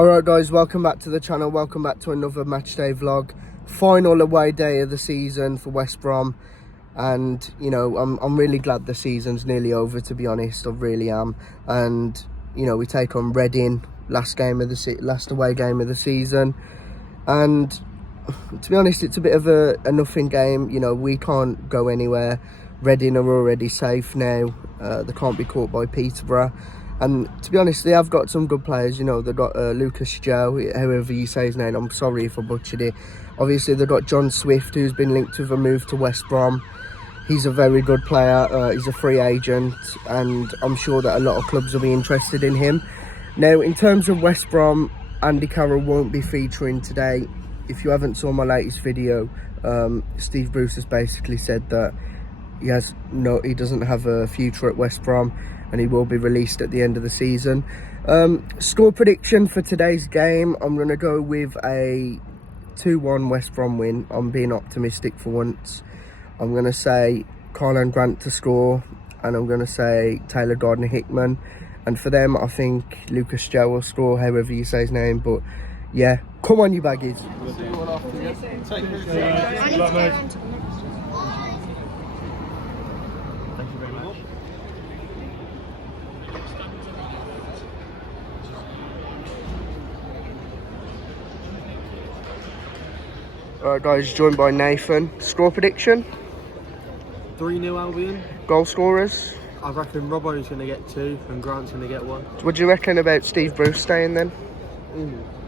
Alright guys, welcome back to the channel, welcome back to another match day vlog. Final away day of the season for West Brom, and you know, I'm really glad the season's nearly over, to be honest. I really am. And you know, we take on Reading, last away game of the season, and to be honest, it's a bit of a nothing game. You know, we can't go anywhere. Reading are already safe now. They can't be caught by Peterborough. And to be honest, they have got some good players. You know, they've got Lucas Joe, however you say his name. I'm sorry if I butchered it. Obviously, they've got John Swift, who's been linked with a move to West Brom. He's a very good player. He's a free agent, and I'm sure that a lot of clubs will be interested in him. Now, in terms of West Brom, Andy Carroll won't be featuring today. If you haven't saw my latest video, Steve Bruce has basically said that he doesn't have a future at West Brom, and he will be released at the end of the season. Score prediction for today's game, I'm going to go with a 2-1 West Brom win. I'm being optimistic for once. I'm going to say Carlan Grant to score, and I'm going to say Taylor Gardner-Hickman. And for them, I think Lucas Joe will score, however you say his name. But yeah, come on you baggies. Alright guys, joined by Nathan. Score prediction? 3-0 Albion. Goal scorers? I reckon Robbo's going to get 2 and Grant's going to get 1. What do you reckon about Steve Bruce staying then?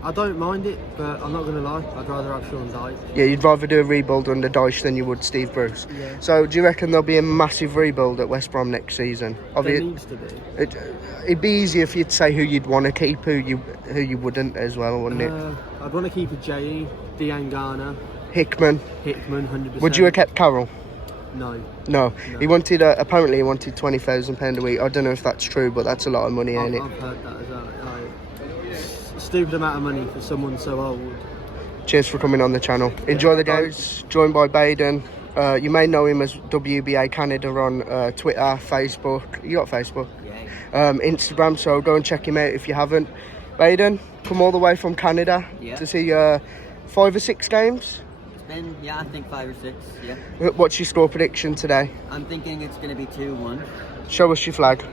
I don't mind it, but I'm not going to lie, I'd rather have Sean Dyche. Yeah, you'd rather do a rebuild under Dyche than you would Steve Bruce. Yeah. So do you reckon there'll be a massive rebuild at West Brom next season? There needs to be. It'd be easier if you'd say who you'd want to keep, who you wouldn't as well, wouldn't it? I'd want to keep a J.E., Dean Garner. Hickman, 100%. Would you have kept Carroll? No. He wanted apparently he wanted £20,000 a week. I don't know if that's true, but that's a lot of money, ain't it? I've heard that as well. Stupid amount of money for someone so old. Cheers for coming on the channel. Enjoy the games. Joined by Baden. You may know him as WBA Canada on Twitter, Facebook. You got Facebook? Yeah. Instagram, so go and check him out if you haven't. Baden, come all the way from Canada to see 5 or 6 games? Yeah, I think 5 or 6, yeah. What's your score prediction today? I'm thinking it's going to be 2-1. Show us your flag.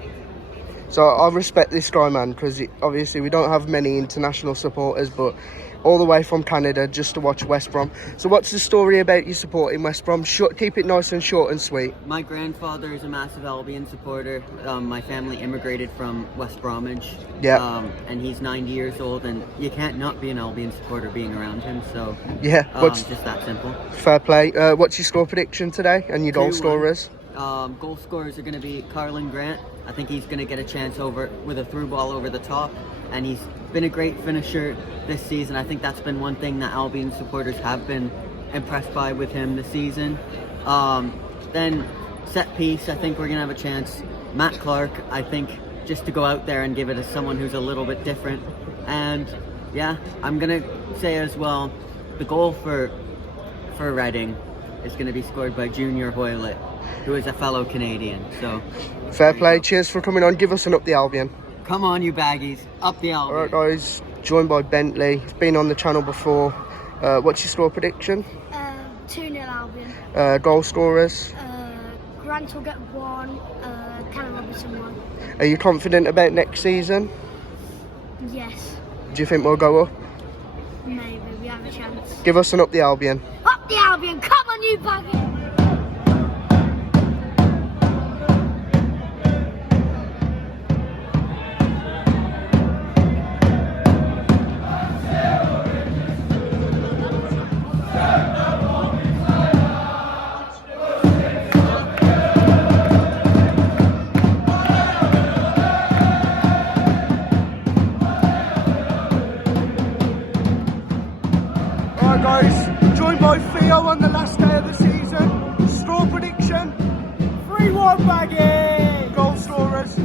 So I respect this guy, man, because obviously we don't have many international supporters, but all the way from Canada just to watch West Brom. So what's the story about you supporting West Brom? Keep it nice and short and sweet. My grandfather is a massive Albion supporter. My family immigrated from West Bromwich. Yeah. And he's 90 years old, and you can't not be an Albion supporter being around him. So yeah, just that simple. Fair play. What's your score prediction today and your goal scorers? Goal scorers are going to be Carlan Grant. I think he's going to get a chance with a through ball over the top, and he's been a great finisher this season. I think that's been one thing that Albion supporters have been impressed by with him this season. Then set piece, I think we're going to have a chance. Matt Clark, I think, just to go out there and give it to someone who's a little bit different. And yeah, I'm going to say as well, the goal for Reading is going to be scored by Junior Hoylett, who is a fellow Canadian. So fair play. Cheers for coming on. Give us an up the Albion. Come on, you baggies, up the Albion. Alright guys, joined by Bentley. He's been on the channel before. What's your score prediction? 2-0 Albion. Goal scorers? Grant will get 1, Callum Robinson 1. Are you confident about next season? Yes. Do you think we'll go up? Maybe, we have a chance. Give us an up the Albion. Up the Albion, come on you baggies! Guys, joined by Theo on the last day of the season. Score prediction? 3-1 Baggy! Goal scorers?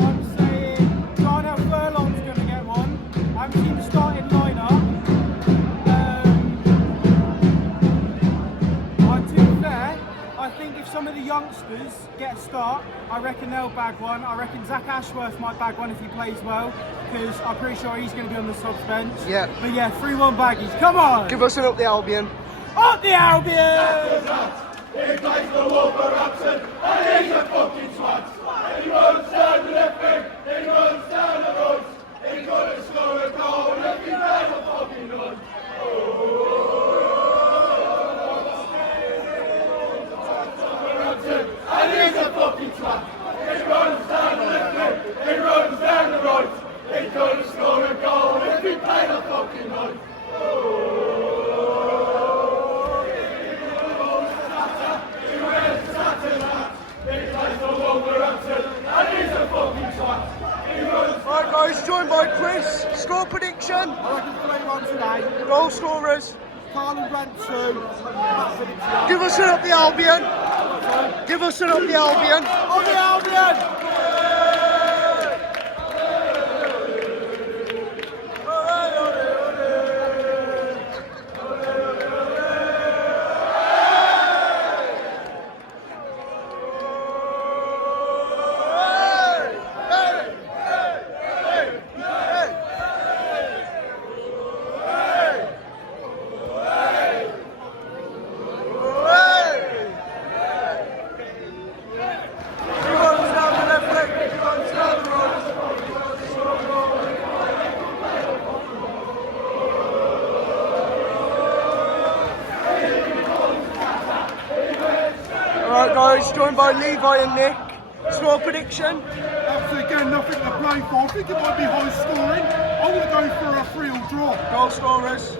I'm saying Darnell Furlong's going to get 1. I'm team starting lineup. To be fair, I think if some of the youngsters youngsters get a start, I reckon they'll bag one. I reckon Zach Ashworth might bag one if he plays well, because I'm pretty sure he's going to be on the subs bench. Yeah. But yeah, 3-1 baggies. Come on! Give us an up the Albion. Up the Albion! He plays for Wolverhampton and he's a fucking twat. He runs down the left wing, he runs down the road. He couldn't score a goal if he played a fucking run. And he's a fucking twat. He runs down the left wing, he runs down the right. He couldn't score a goal if he played a fucking run. Right guys, joined by Chris. Score prediction. I reckon 3-1 today. Goal scorers. Carlin Grant 2. Matt Phillips 1. Give us an up the Albion. Give us an up the Albion. On the Albion! Alright guys, joined by Levi and Nick. Score prediction. Absolutely, again, nothing to play for. I think it might be high scoring. I'm going to go for a 3-all draw. Goal scorers.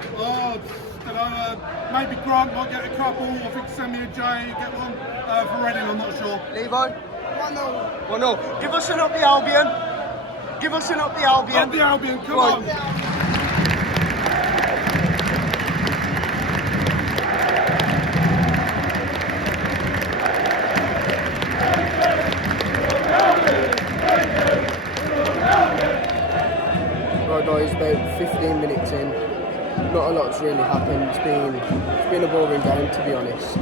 Maybe Grant might get a couple. I think Sammy and Jay get one. For Reading, I'm not sure. Levi. 1-0. 1-0. Give us an up the Albion. Give us an up the Albion. Up the Albion, come on. Right guys, about 15 minutes in, not a lot's really happened. It's been a boring game, to be honest.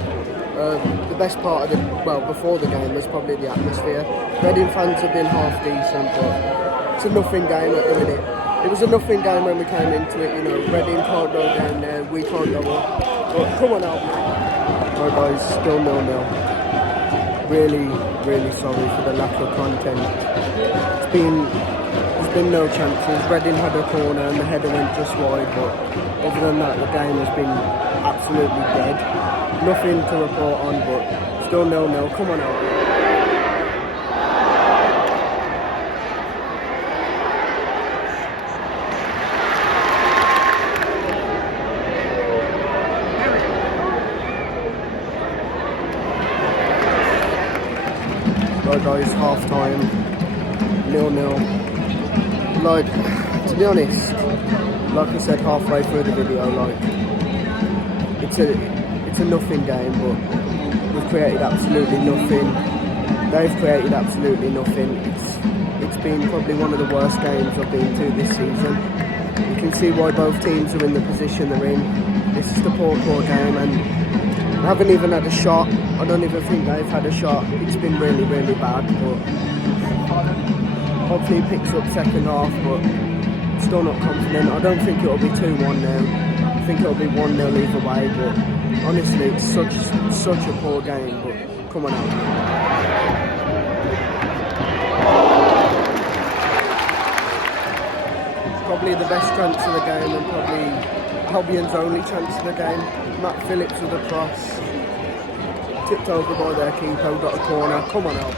The best part of before the game was probably the atmosphere. Reading fans have been half decent, but it's a nothing game at the minute. It was a nothing game when we came into it, you know. Reading can't go down there, we can't go up. But come on out. Right guys, still 0-0. Really sorry for the lack of content. There's been no chances. Reading had a corner and the header went just wide, but other than that the game has been absolutely dead. Nothing to report on, but still 0-0. Come on out. Right guys, half time, 0-0. Like, to be honest, like I said halfway through the video, like, it's a nothing game, but we've created absolutely nothing. They've created absolutely nothing. It's been probably one of the worst games I've been to this season. You can see why both teams are in the position they're in. This is the poor game, and they haven't even had a shot. I don't even think they've had a shot. It's been really bad, but hopefully he picks up second half, but still not confident. I don't think it'll be 2-1 now. I think it'll be 1-0 either way, but honestly it's such a poor game, but come on out. It's probably the best chance of the game and probably Albion's only chance of the game. Matt Phillips with a cross. Tipped over by their keeper, got a corner. Come on out.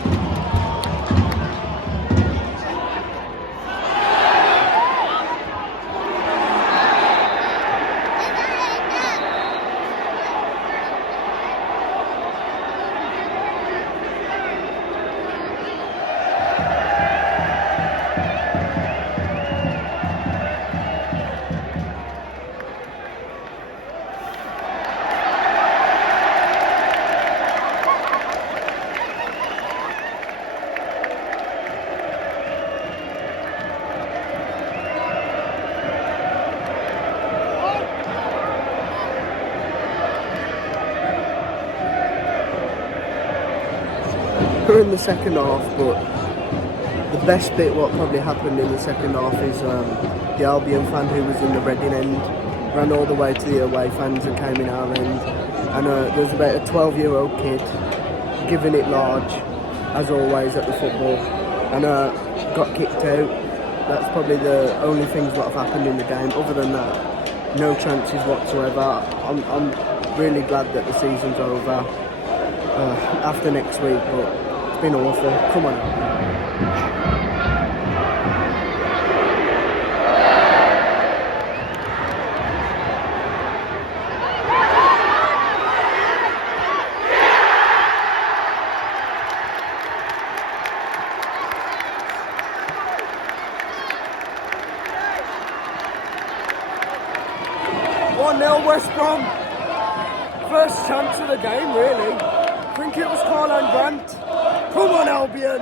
in the second half, but the best bit what probably happened in the second half is the Albion fan who was in the Reading end ran all the way to the away fans and came in our end, and there was about a 12-year-old kid giving it large, as always at the football, and got kicked out. That's probably the only things that have happened in the game. Other than that, no chances whatsoever. I'm really glad that the season's over after next week, but it's been awful. Come on. 1-0 West Brom. First chance of the game, really. I think it was Carlan Grant. Come on, Albion.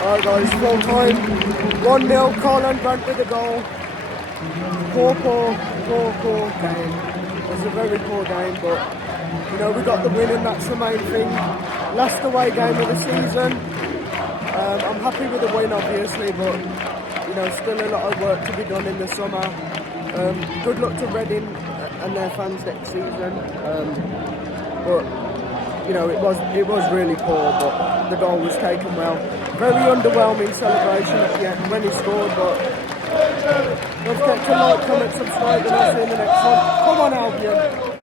Alright guys, full time. 1-0, Carlan Grant with a goal. Poor game. It was a very poor game, but you know, we got the win and that's the main thing. Last away game of the season. I'm happy with the win obviously, but you know, still a lot of work to be done in the summer. Good luck to Reading and their fans next season. But you know, it was really poor, but the goal was taken well. Very underwhelming celebration at the end when he scored, but don't forget to like, comment, subscribe, and I'll see you in the next one. Come on, Albion.